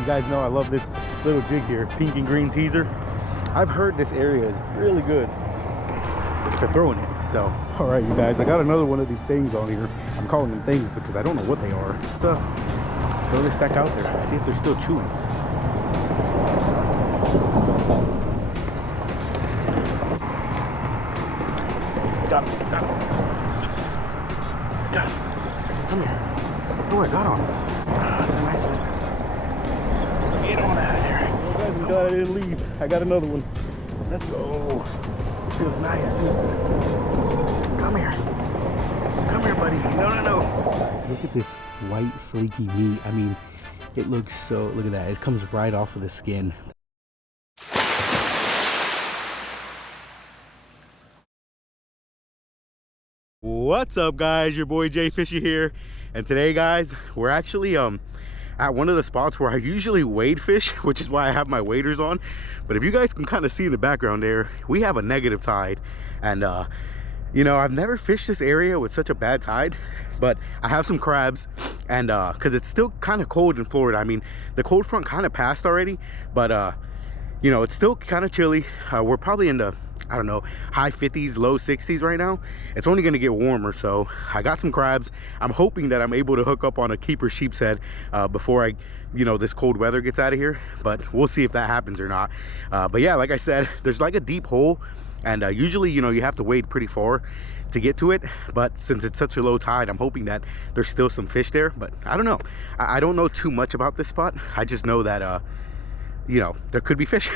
You guys know I love this little jig here, pink and green teaser. I've heard this area is really good for throwing it. So, all right, you guys, I got another one of these things on here. I'm calling them things because I don't know what they are. Let's throw this back out there, see if they're still chewing. Got him, got him. Got him. Come here. Oh, I got on. That's a nice one. Get on out of here. I'm glad I didn't leave. I got another one. Let's go. Feels nice, dude. Come here. Come here, buddy. No. Guys, look at this white flaky meat. I mean, it looks so, look at that. It comes right off of the skin. What's up, guys? Your boy Jfishy here. And today, guys, we're actually at one of the spots where I usually wade fish, which is why I have my waders on. But if you guys can kind of see in the background there, we have a negative tide. And you know, I've never fished this area with such a bad tide, but I have some crabs. And because it's still kind of cold in Florida. I mean, the cold front kind of passed already, but you know, it's still kind of chilly. We're probably in the, I don't know, high 50s, low 60s right now. It's only going to get warmer, so I got some crabs. I'm hoping that I'm able to hook up on a keeper sheepshead before this cold weather gets out of here, but we'll see if that happens or not. But yeah, like I said, there's like a deep hole, and usually, you know, you have to wade pretty far to get to it, but since it's such a low tide, I'm hoping that there's still some fish there. But I don't know. I don't know too much about this spot. I just know that you know, there could be fish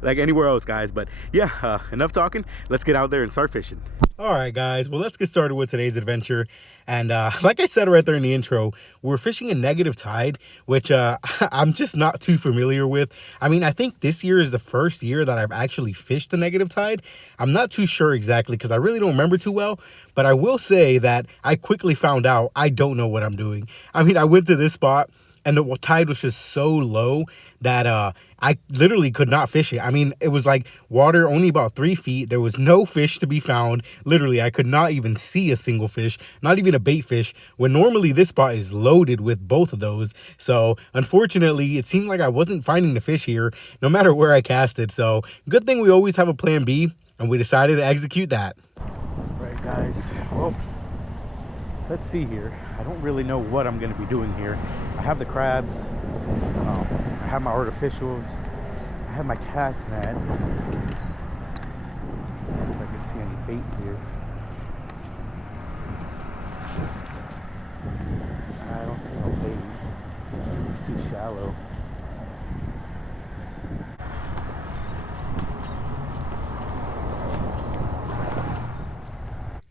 like anywhere else, guys. But yeah, enough talking. Let's get out there and start fishing. All right, guys, well, let's get started with today's adventure. And like I said right there in the intro, we're fishing a negative tide, which I'm just not too familiar with. I mean, I think this year is the first year that I've actually fished a negative tide. I'm not too sure exactly because I really don't remember too well, but I will say that I quickly found out I don't know what I'm doing. I mean, I went to this spot and the tide was just so low that I literally could not fish it. I mean, it was like water only about 3 feet. There was no fish to be found. Literally, I could not even see a single fish, not even a bait fish, when normally this spot is loaded with both of those. So unfortunately, it seemed like I wasn't finding the fish here, no matter where I cast it. So good thing we always have a plan B, and we decided to execute that. Right, guys. Well, let's see here. I don't really know what I'm going to be doing here. I have the crabs, I have my artificials, I have my cast net. Let's see if I can see any bait here. I don't see no bait. It's too shallow.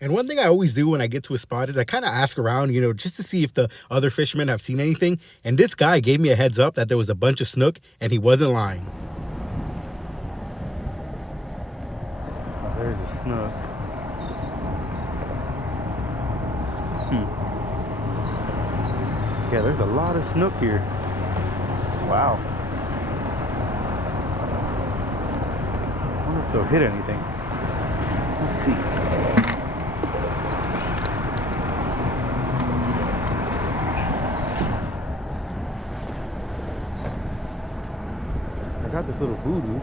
And one thing I always do when I get to a spot is I kind of ask around, you know, just to see if the other fishermen have seen anything. And this guy gave me a heads up that there was a bunch of snook, and he wasn't lying. Oh, there's a snook. Yeah, there's a lot of snook here. Wow. I wonder if they'll hit anything. Let's see. I got this little voodoo.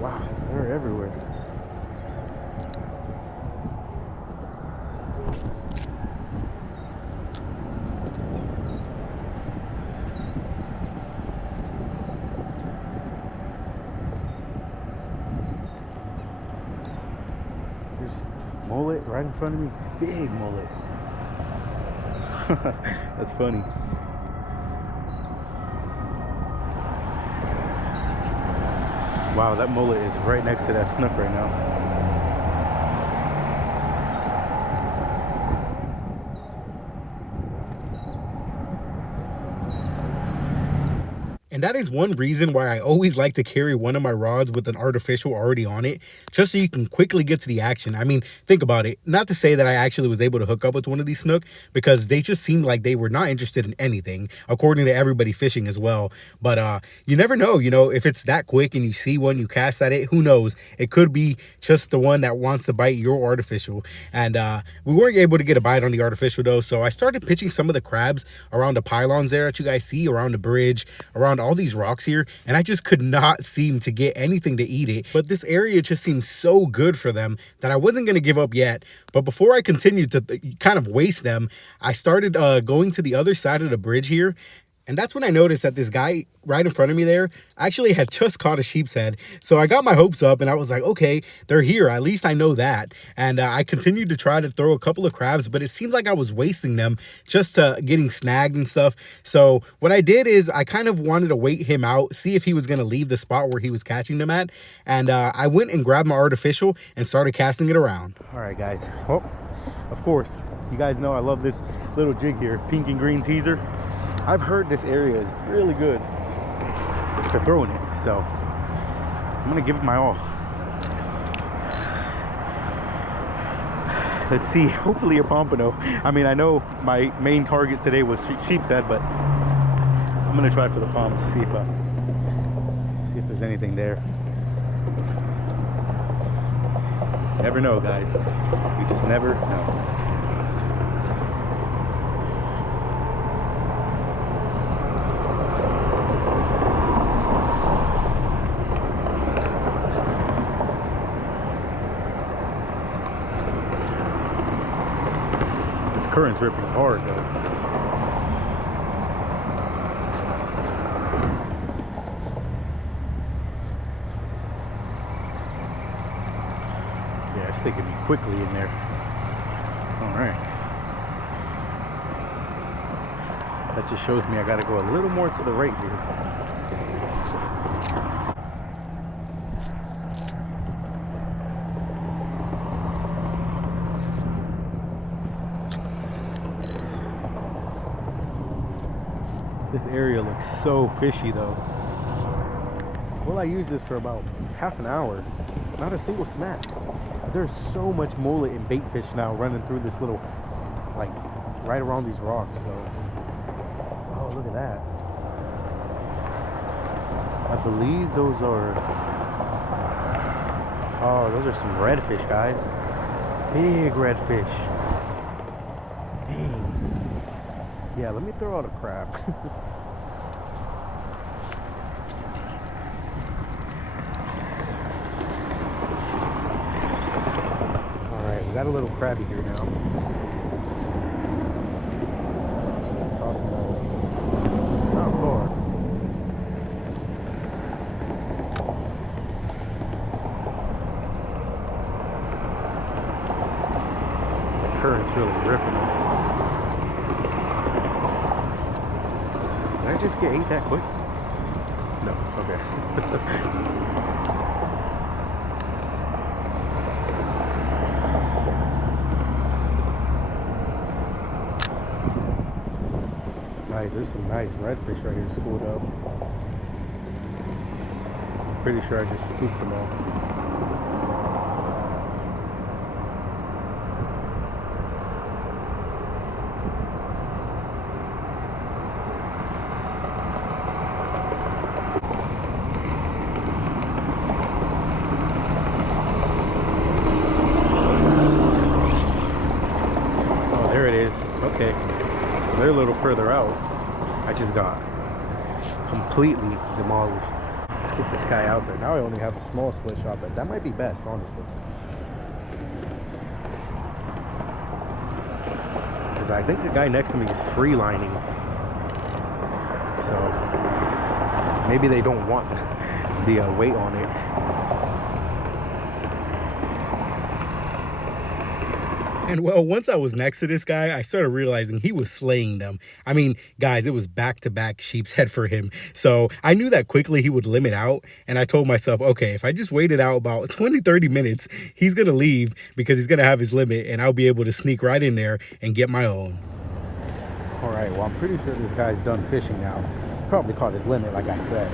Wow, they're everywhere. There's mullet right in front of me. Big mullet. That's funny. Wow, that mullet is right next to that snook right now. And that is one reason why I always like to carry one of my rods with an artificial already on it, just so you can quickly get to the action. I mean, think about it. Not to say that I actually was able to hook up with one of these snook, because they just seemed like they were not interested in anything, according to everybody fishing as well. But you never know, you know, if it's that quick and you see one, you cast at it, who knows? It could be just the one that wants to bite your artificial. And we weren't able to get a bite on the artificial though, so I started pitching some of the crabs around the pylons there that you guys see, around the bridge, around all these rocks here, and I just could not seem to get anything to eat it. But this area just seems so good for them that I wasn't going to give up yet. But before I continued to kind of waste them, I started going to the other side of the bridge here. And that's when I noticed that this guy right in front of me there actually had just caught a sheepshead. So I got my hopes up and I was like, okay, they're here. At least I know that. And I continued to try to throw a couple of crabs, but it seemed like I was wasting them just getting snagged and stuff. So what I did is I kind of wanted to wait him out, see if he was going to leave the spot where he was catching them at. And I went and grabbed my artificial and started casting it around. All right, guys. Well, of course, you guys know I love this little jig here, pink and green teaser. I've heard this area is really good for throwing it, so I'm gonna give it my all. Let's see, hopefully a pompano. I mean, I know my main target today was sheepshead, but I'm gonna try for the palm to see if there's anything there. Never know, guys. You just never know. This current's ripping hard though. Yeah, it's taking me quickly in there. All right. That just shows me I gotta go a little more to the right here. This area looks so fishy though. Well, I used this for about half an hour. Not a single smack. But there's so much mullet and bait fish now running through this little, like, right around these rocks. So, oh, look at that. I believe those are, oh, those are some redfish, guys. Big redfish. Dang. Yeah, let me throw out a crab. Alright, we got a little crabby here now. Let's just toss them out. Not far. The current's really ripping them. Did I just get ate that quick? No, okay. Nice, there's some nice redfish right here schooled up. I'm pretty sure I just spooked them all. There it is. Okay, so they're a little further out. I just got completely demolished. Let's get this guy out there. Now I only have a small split shot, but that might be best, honestly. Because I think the guy next to me is free lining. So maybe they don't want the weight on it. And well, once I was next to this guy, I started realizing he was slaying them. I mean, guys, it was back-to-back sheepshead for him. So I knew that quickly he would limit out. And I told myself, okay, if I just waited out about 20, 30 minutes, he's going to leave because he's going to have his limit and I'll be able to sneak right in there and get my own. All right, well, I'm pretty sure this guy's done fishing now probably caught his limit, like I said.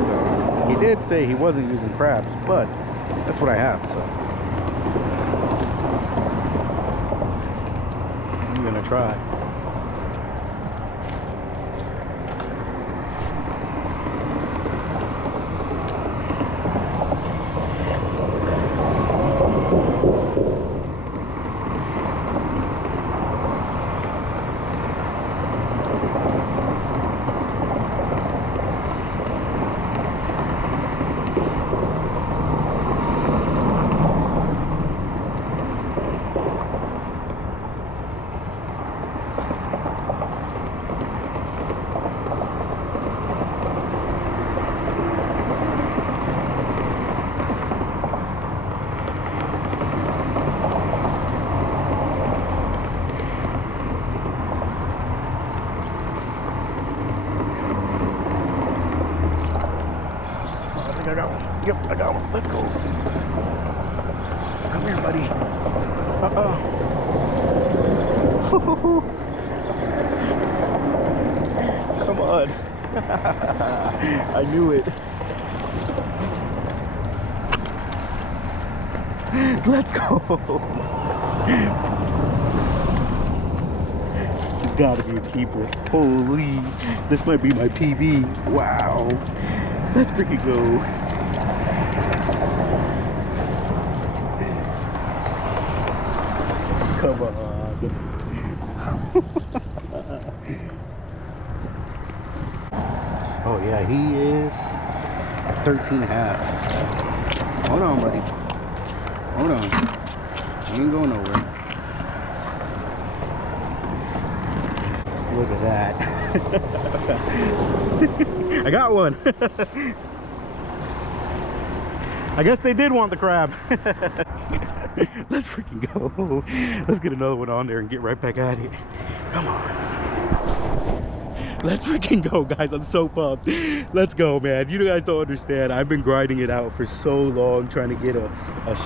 So he did say he wasn't using crabs, but that's what I have, so I'm gonna try. I got one. Yep, I got one. Let's go. Come here, buddy. Come on. I knew it. Let's go. It's gotta be a keeper. Holy. This might be my PB. Wow. Let's freaking go. Come on. Oh yeah, he is 13.5. Hold on, buddy. Hold on. You ain't going nowhere. Look at that. I got one. I guess they did want the crab. Let's freaking go. Let's get another one on there and get right back at it. Come on. Let's freaking go, guys. I'm so pumped. Let's go, man. You guys don't understand. I've been grinding it out for so long trying to get a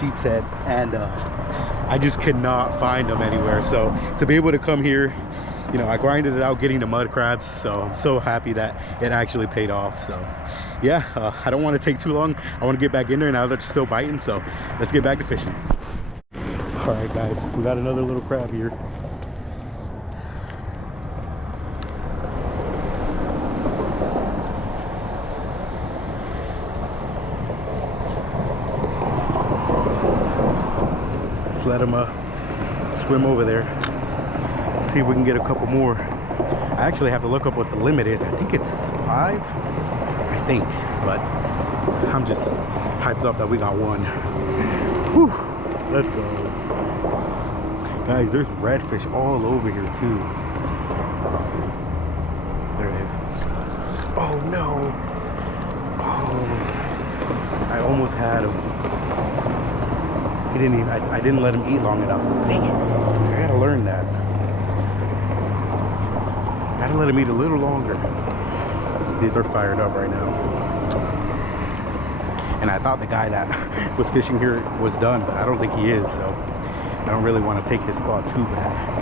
sheepshead, and I just cannot find them anywhere. So to be able to come here, you know, I grinded it out getting the mud crabs, so I'm so happy that it actually paid off. So yeah, I don't want to take too long. I want to get back in there, and now they're still biting, so let's get back to fishing. All right, guys, we got another little crab here. Let's let him swim over there. See if we can get a couple more. I actually have to look up what the limit is. I think it's 5, I think, but I'm just hyped up that we got one. Whew. Let's go. Guys, there's redfish all over here too. There it is. Oh no. Oh, I almost had him. He didn't even, I didn't let him eat long enough. Dang it. I gotta learn that. Gotta let him eat a little longer. These are fired up right now. And I thought the guy that was fishing here was done, but I don't think he is, so I don't really want to take his spot too bad.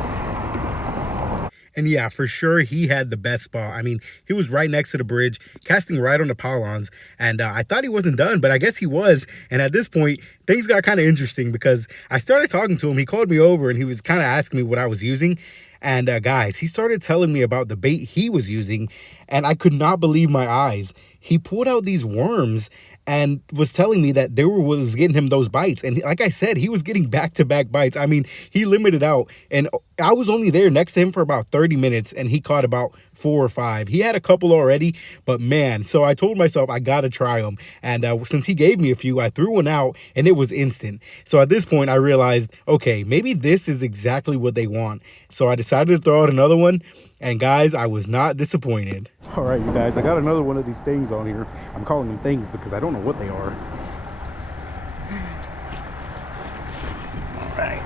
And yeah, for sure, he had the best spot. I mean, he was right next to the bridge, casting right on the pylons, and I thought he wasn't done, but I guess he was. And at this point, things got kind of interesting because I started talking to him. He called me over, and he was kind of asking me what I was using. And guys, he started telling me about the bait he was using, and I could not believe my eyes. He pulled out these worms and was telling me that was getting him those bites. And like I said, he was getting back-to-back bites. I mean, he limited out, and I was only there next to him for about 30 minutes, and he caught about 4 or 5. He had a couple already, but man, so I told myself I gotta try them. And since he gave me a few, I threw one out, and it was instant. So at this point, I realized, okay, maybe this is exactly what they want. So I decided to throw out another one, and guys, I was not disappointed. All right, you guys, I got another one of these things on here. I'm calling them things because I don't know what they are. All right.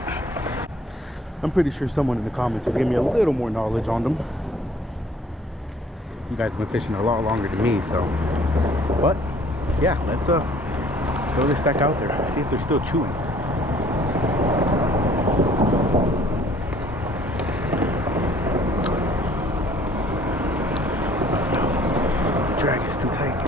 I'm pretty sure someone in the comments will give me a little more knowledge on them. You guys have been fishing a lot longer than me, so. But, yeah, let's throw this back out there. See if they're still chewing. It's too tight.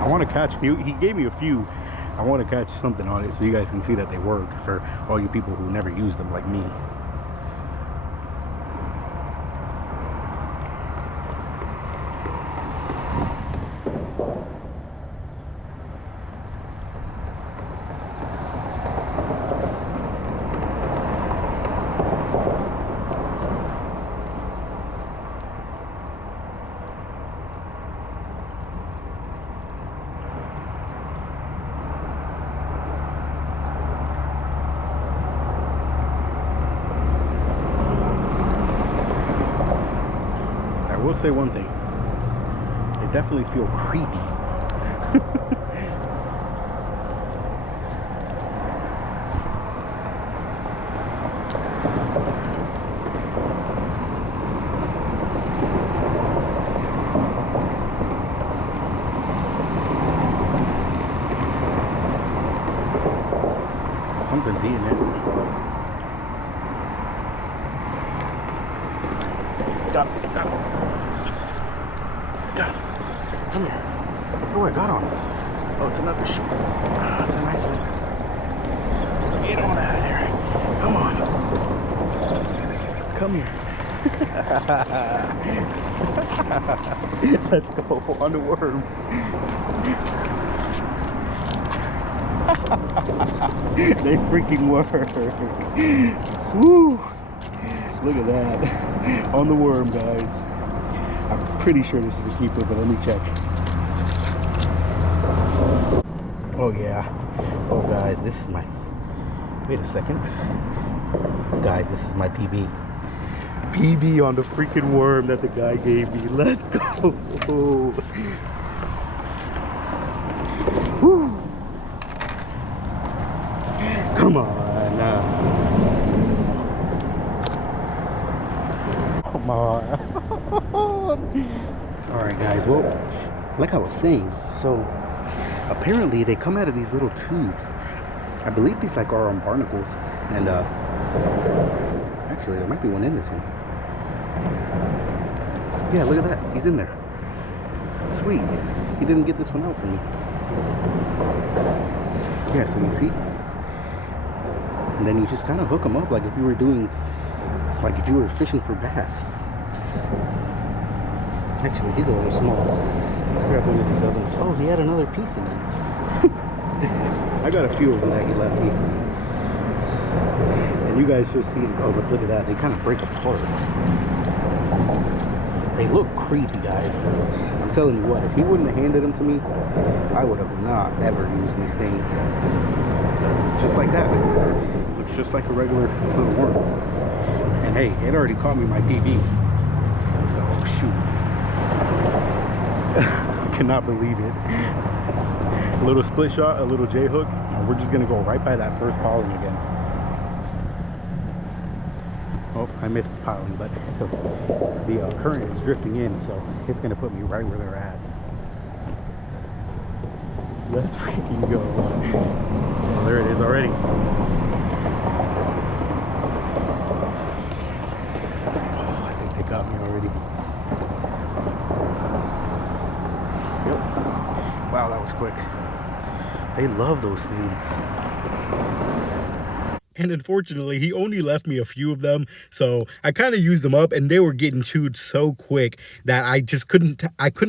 I want to catch, he gave me a few. I want to catch something on it so you guys can see that they work for all you people who never use them like me. I will say one thing, they definitely feel creepy. Something's eating it. Got him, got him. Got him. Come here. Oh, I got on him. Oh, it's another sheep. Oh, it's a nice one. Get on out of there. Come on. Come here. Let's go on the worm. They freaking work. Woo! Look at that. On the worm, guys. I'm pretty sure this is a keeper, but let me check. Oh yeah. Oh guys, this is my, wait a second. Guys, this is my PB. PB on the freaking worm that the guy gave me. Let's go. Woo. Come on now. Come on. Alright guys, well, like I was saying, so apparently they come out of these little tubes. I believe these like are on barnacles. And actually there might be one in this one. Yeah, look at that. He's in there. Sweet. He didn't get this one out for me. Yeah, so you see? And then you just kind of hook them up like if you were doing, like if you were fishing for bass. Actually, he's a little small. Let's grab one of these other ones. Oh, he had another piece in there. I got a few of them that he left me. And you guys just see them go, but look at that. They kind of break apart. They look creepy, guys. I'm telling you what, if he wouldn't have handed them to me, I would have not ever used these things. But just like that. Looks just like a regular little worm. And hey, it already caught me my PB. So, shoot. I cannot believe it. A little split shot, a little J hook, and we're just gonna go right by that first piling again. Oh, I missed the piling, but the current is drifting in, so it's gonna put me right where they're at. Let's freaking go. Oh, there it is already. Oh, I think they got me already. Yep. Wow, that was quick. They love those things. And unfortunately, he only left me a few of them, so I kind of used them up, and they were getting chewed so quick that I just couldn't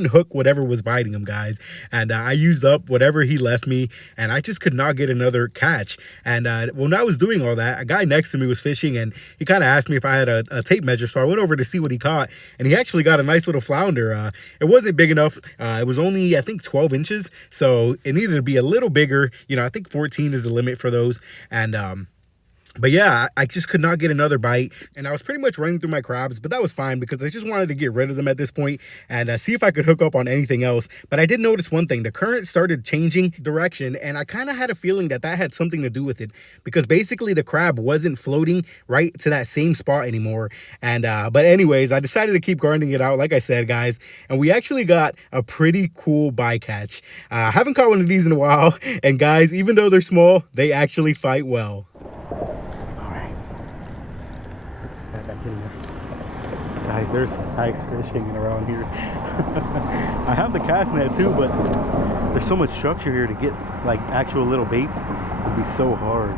hook whatever was biting them, guys. And I used up whatever he left me, and I just could not get another catch. And when I was doing all that, a guy next to me was fishing, and he kind of asked me if I had a tape measure, so I went over to see what he caught, and he actually got a nice little flounder. It wasn't big enough. It was only, I think, 12 inches, so it needed to be a little bigger. You know, I think 14 is the limit for those. And but yeah, I just could not get another bite, and I was pretty much running through my crabs, but that was fine because I just wanted to get rid of them at this point and see if I could hook up on anything else. But I did notice one thing. The current started changing direction, and I kind of had a feeling that that had something to do with it because basically the crab wasn't floating right to that same spot anymore. And but anyways, I decided to keep grinding it out, like I said, guys, and we actually got a pretty cool bycatch. I haven't caught one of these in a while, and guys, even though they're small, they actually fight well. Back in there. Guys, there's some nice fish hanging around here. I have the cast net too, but there's so much structure here to get like actual little baits. It'd be so hard.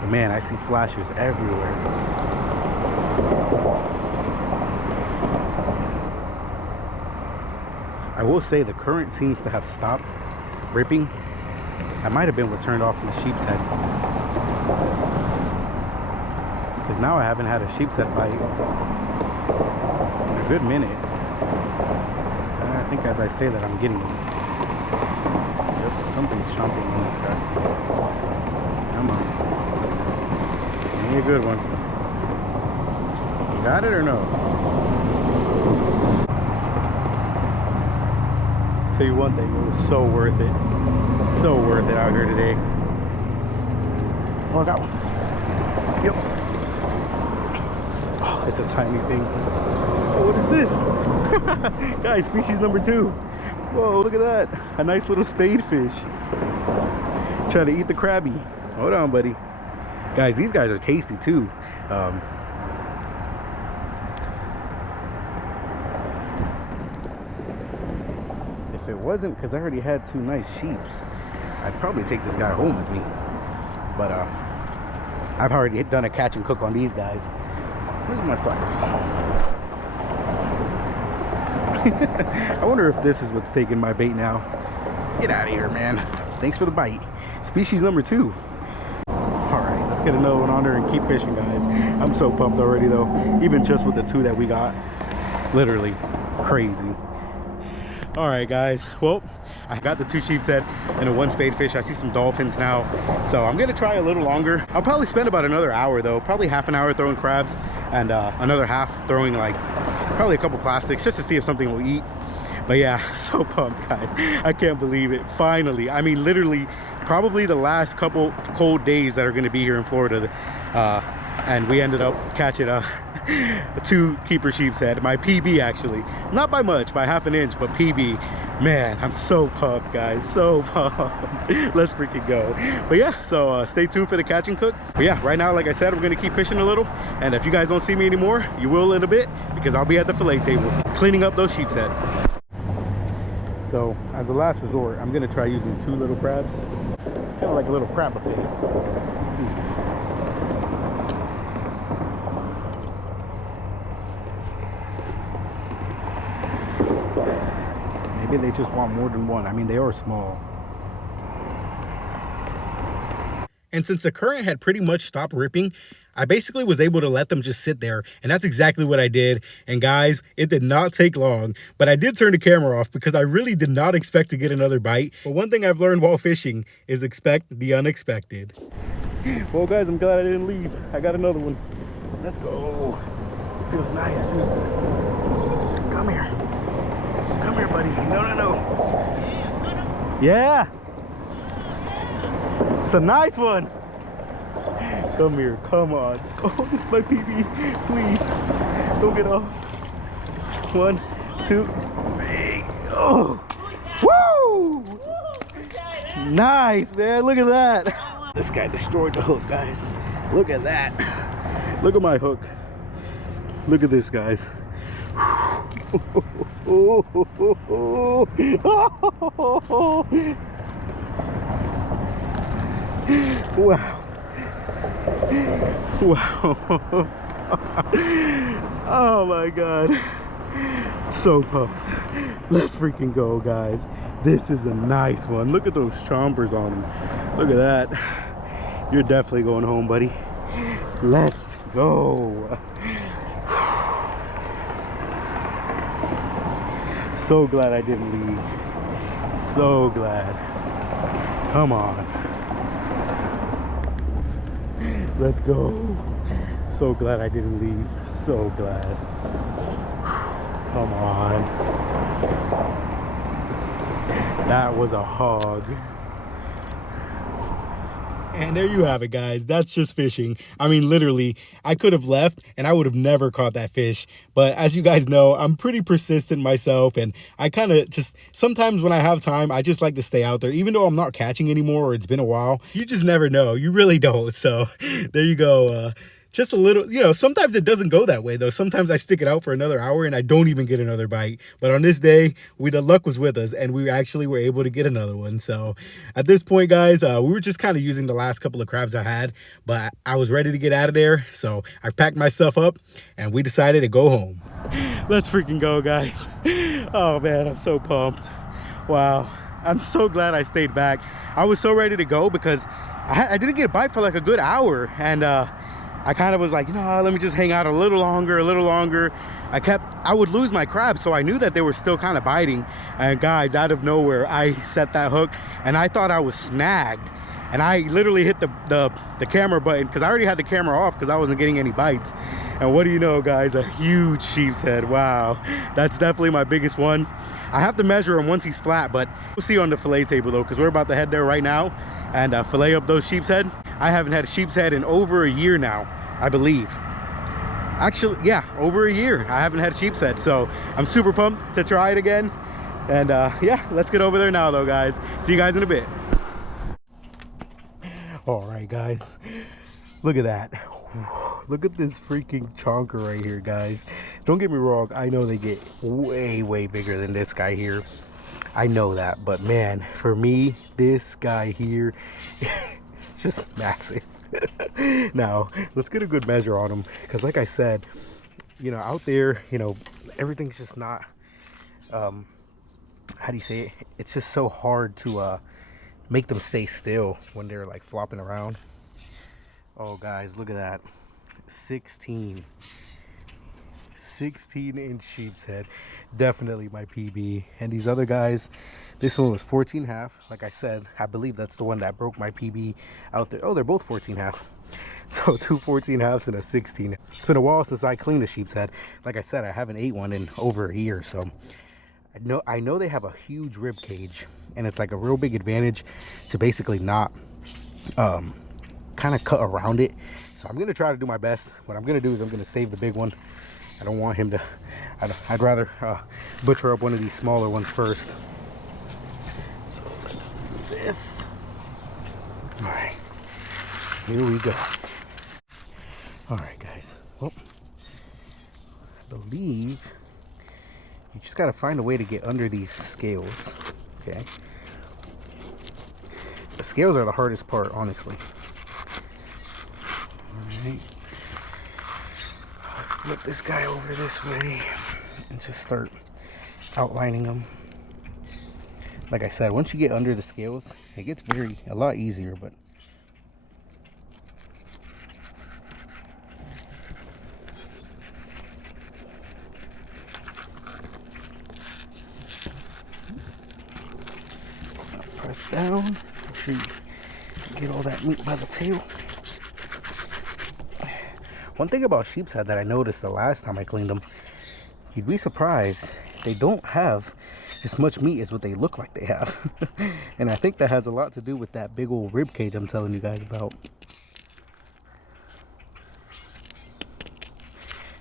But man, I see flashes everywhere. I will say the current seems to have stopped ripping. That might have been what turned off the sheepshead. Because now I haven't had a sheepshead bite in a good minute. And I think as I say that, I'm getting one. Yep, something's chomping on this guy. Come on. Give me a good one. You got it or no? Tell you one thing, it was so worth it. So worth it out here today. Oh, I got one. Yep. Oh, it's a tiny thing. Oh, what is this? Guys, species number 2. Whoa, look at that. A nice little spadefish. Try to eat the crabby. Hold on, buddy. Guys, these guys are tasty too. If it wasn't because I already had 2 nice sheeps, I'd probably take this guy home with me. But I've already done a catch and cook on these guys. Where's my pliers? I wonder if this is what's taking my bait now. Get out of here, man. Thanks for the bite. Species number 2. All right, let's get another one on there and keep fishing, guys. I'm so pumped already, though. Even just with the 2 that we got. Literally crazy. All right, guys, well, I got the 2 sheepshead and a 1 spadefish. I see some dolphins now, so I'm gonna try a little longer. I'll probably spend about another hour though, probably half an hour throwing crabs and another half throwing like probably a couple plastics just to see if something will eat. But yeah, so pumped, guys. I can't believe it. Finally, I mean, literally probably the last couple cold days that are gonna be here in Florida, and we ended up catching a 2 keeper sheepshead, my PB actually, not by much, by half an inch, but PB. Man, I'm so pumped, guys, so pumped. Let's freaking go. But yeah, so stay tuned for the catch and cook. But yeah, right now, like I said, we're gonna keep fishing a little, and if you guys don't see me anymore, you will in a bit, because I'll be at the fillet table cleaning up those sheepshead. So as a last resort, I'm gonna try using 2 little crabs, kind of like a little crab buffet. Let's see. Maybe they just want more than 1. I mean, they are small. And since the current had pretty much stopped ripping, I basically was able to let them just sit there. And that's exactly what I did. And guys, it did not take long. But I did turn the camera off because I really did not expect to get another bite. But one thing I've learned while fishing is expect the unexpected. Well, guys, I'm glad I didn't leave. I got another one. Let's go. Feels nice, too. Come here. Come here, buddy. No. Yeah. It's a nice one. Come here. Come on. Oh, this is my PB. Please. Don't get off. 1, 2, 3. Oh. Woo! Nice, man. Look at that. This guy destroyed the hook, guys. Look at that. Look at my hook. Look at this, guys. Wow. Wow. Oh my God. So pumped. Let's freaking go, guys. This is a nice one. Look at those chompers on him. Look at that. You're definitely going home, buddy. Let's go. So glad I didn't leave. So glad. Come on. Let's go. So glad I didn't leave. So glad. Come on. That was a hog. And there you have it, guys. That's just fishing. I mean, literally, I could have left and I would have never caught that fish. But as you guys know, I'm pretty persistent myself. And I kind of just, sometimes when I have time, I just like to stay out there. Even though I'm not catching anymore or it's been a while, you just never know. You really don't. So there you go. just a little, you know, sometimes it doesn't go that way though. Sometimes I stick it out for another hour and I don't even get another bite. But on this day, the luck was with us and we actually were able to get another one. So at this point, guys, we were just kind of using the last couple of crabs I had, but I was ready to get out of there. So I packed my stuff up and we decided to go home. Let's freaking go, guys. Oh man, I'm so pumped. Wow. I'm so glad I stayed back. I was so ready to go because I didn't get a bite for like a good hour, and I kind of was like, you know, let me just hang out a little longer. I would lose my crabs, so I knew that they were still kind of biting. And guys, out of nowhere, I set that hook and I thought I was snagged, and I literally hit the camera button because I already had the camera off because I wasn't getting any bites. And what do you know, guys, a huge sheepshead. Wow, that's definitely my biggest one. I have to measure him once he's flat, but we'll see on the fillet table though, because we're about to head there right now and fillet up those sheepshead. I haven't had a sheepshead in over a year now, I believe. Actually, yeah, over a year I haven't had sheepshead, so I'm super pumped to try it again. And yeah, let's get over there now though, guys. See you guys in a bit. All right, guys, look at that. Look at this freaking chonker right here, guys. Don't get me wrong, I know they get way bigger than this guy here. I know that, but man, for me, this guy here is just massive. Now, let's get a good measure on him, because like I said, you know, out there, you know, everything's just not, how do you say it? It's just so hard to make them stay still when they're like flopping around. Oh guys, look at that. 16 inch sheepshead, definitely my PB. And these other guys, this one was 14.5. Like I said, I believe that's the one that broke my PB out there. Oh, they're both 14.5. So 2 14.5s and a 16. It's been a while since I cleaned a sheepshead. Like I said, I haven't ate one in over a year. So I know they have a huge rib cage, and it's like a real big advantage to basically not kind of cut around it. So I'm gonna try to do my best. What I'm gonna do is I'm gonna save the big one. I don't want him to, I'd rather butcher up one of these smaller ones first. So let's do this. All right, here we go. All right, guys, well, I believe you just gotta find a way to get under these scales, okay? The scales are the hardest part, honestly. Alright, let's flip this guy over this way and just start outlining them. Like I said, once you get under the scales, it gets a lot easier, but press down, make sure you get all that meat by the tail. One thing about sheepshead that I noticed the last time I cleaned them, you'd be surprised, they don't have as much meat as what they look like they have. And I think that has a lot to do with that big old rib cage I'm telling you guys about.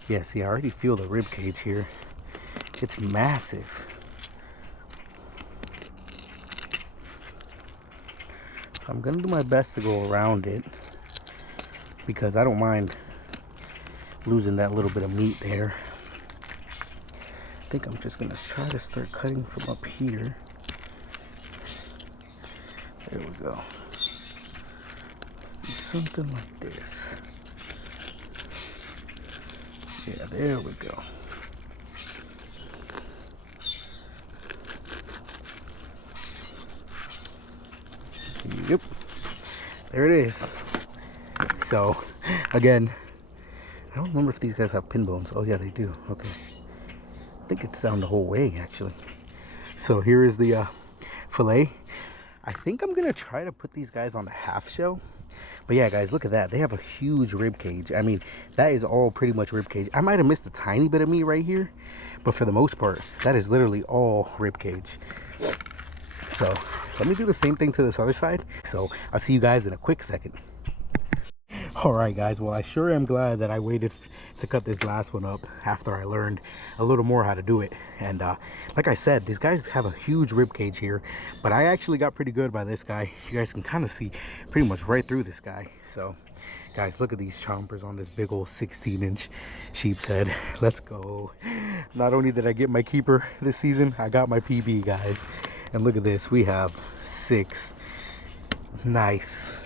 Yeah, see, I already feel the rib cage here. It's massive. I'm gonna do my best to go around it because I don't mind losing that little bit of meat there. I think I'm just gonna try to start cutting from up here. There we go. Let's do something like this. Yeah, there we go. Yep, there it is. So again, I don't remember if these guys have pin bones. Oh yeah, they do. Okay, I think it's down the whole way actually. So here is the fillet. I think I'm gonna try to put these guys on the half shell. But yeah, guys, look at that. They have a huge rib cage. I mean, that is all pretty much rib cage. I might have missed a tiny bit of meat right here, but for the most part, that is literally all rib cage. So let me do the same thing to this other side. So I'll see you guys in a quick second. All right, guys, well, I sure am glad that I waited to cut this last one up after I learned a little more how to do it. And like I said, these guys have a huge rib cage here, but I actually got pretty good by this guy. You guys can kind of see pretty much right through this guy. So Guys, look at these chompers on this big old 16-inch sheepshead. Let's go. Not only did I get my keeper this season, I got my PB, guys. And look at this, we have 6. Nice.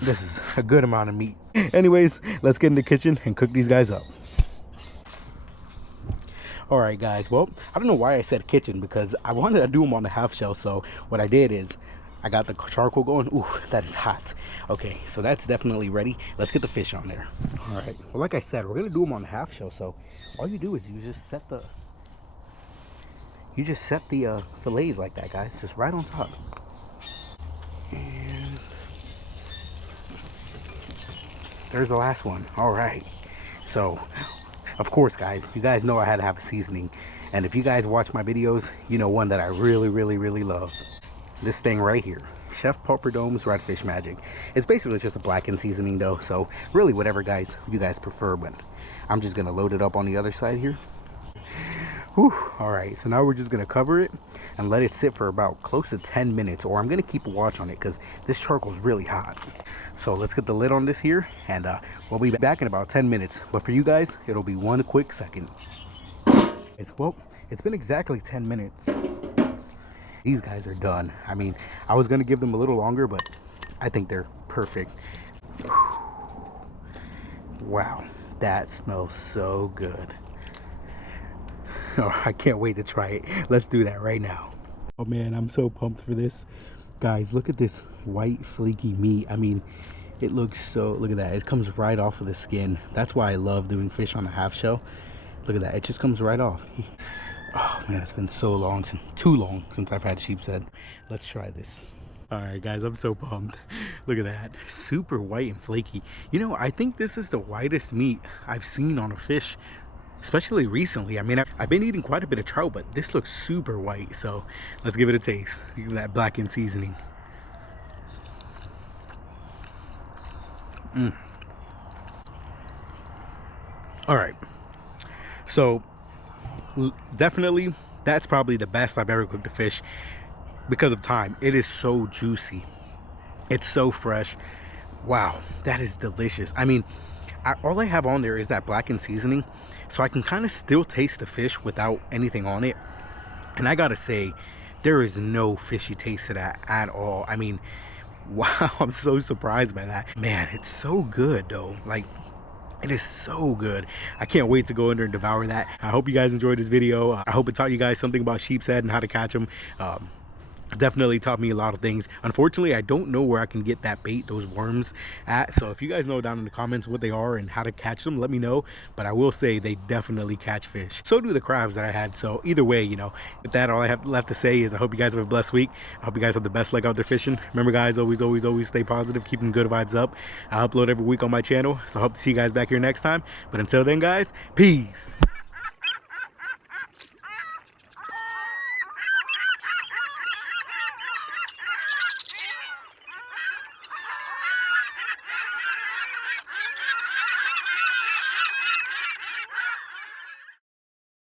This is a good amount of meat. Anyways, let's get in the kitchen and cook these guys up. All right, guys, well, I don't know why I said kitchen, because I wanted to do them on the half shell. So what I did is I got the charcoal going. Ooh, that is hot. Okay, so that's definitely ready. Let's get the fish on there. All right, well, like I said, we're gonna do them on the half shell. So all you do is you just set the fillets like that, guys, just right on top. And there's the last one. All right, so of course, guys, you guys know I had to have a seasoning, and if you guys watch my videos, you know one that I really love. This thing right here, Chef Papadome's Redfish Magic. It's basically just a blackened seasoning though, so really whatever you guys prefer, but I'm just gonna load it up on the other side here. Whew. All right, so now we're just gonna cover it and let it sit for about close to 10 minutes, or I'm gonna keep a watch on it because this charcoal is really hot. So let's get the lid on this here, and we'll be back in about 10 minutes. But for you guys, it'll be one quick second. Well, it's been exactly 10 minutes. These guys are done. I mean, I was gonna give them a little longer, but I think they're perfect. Wow, that smells so good. Oh, I can't wait to try it. Let's do that right now. Oh man, I'm so pumped for this. Guys, look at this white flaky meat. I mean, it looks so, look at that. It comes right off of the skin. That's why I love doing fish on the half shell. Look at that, it just comes right off. Oh man, it's been so long, too long since I've had sheepshead. Let's try this. All right, guys, I'm so pumped. Look at that, super white and flaky. You know, I think this is the whitest meat I've seen on a fish, especially recently. I mean, I've been eating quite a bit of trout, but this looks super white. So let's give it a taste. Look at that blackened seasoning. All right, so definitely that's probably the best I've ever cooked a fish because of time. It is so juicy, it's so fresh. Wow, that is delicious. I mean, all I have on there is that blackened seasoning, so I can kind of still taste the fish without anything on it. And I gotta say, there is no fishy taste to that at all. I mean, wow, I'm so surprised by that. Man, it's so good though. Like, it is so good. I can't wait to go in there and devour that. I hope you guys enjoyed this video. I hope it taught you guys something about sheepshead and how to catch them. Definitely taught me a lot of things. Unfortunately, I don't know where I can get that bait, those worms at. So if you guys know down in the comments what they are and how to catch them, let me know. But I will say they definitely catch fish. So do the crabs that I had. So either way, you know, with that, all I have left to say is I hope you guys have a blessed week. I hope you guys have the best luck out there fishing. Remember, guys, always stay positive, keeping good vibes up. I upload every week on my channel, so I hope to see you guys back here next time. But until then, guys, peace.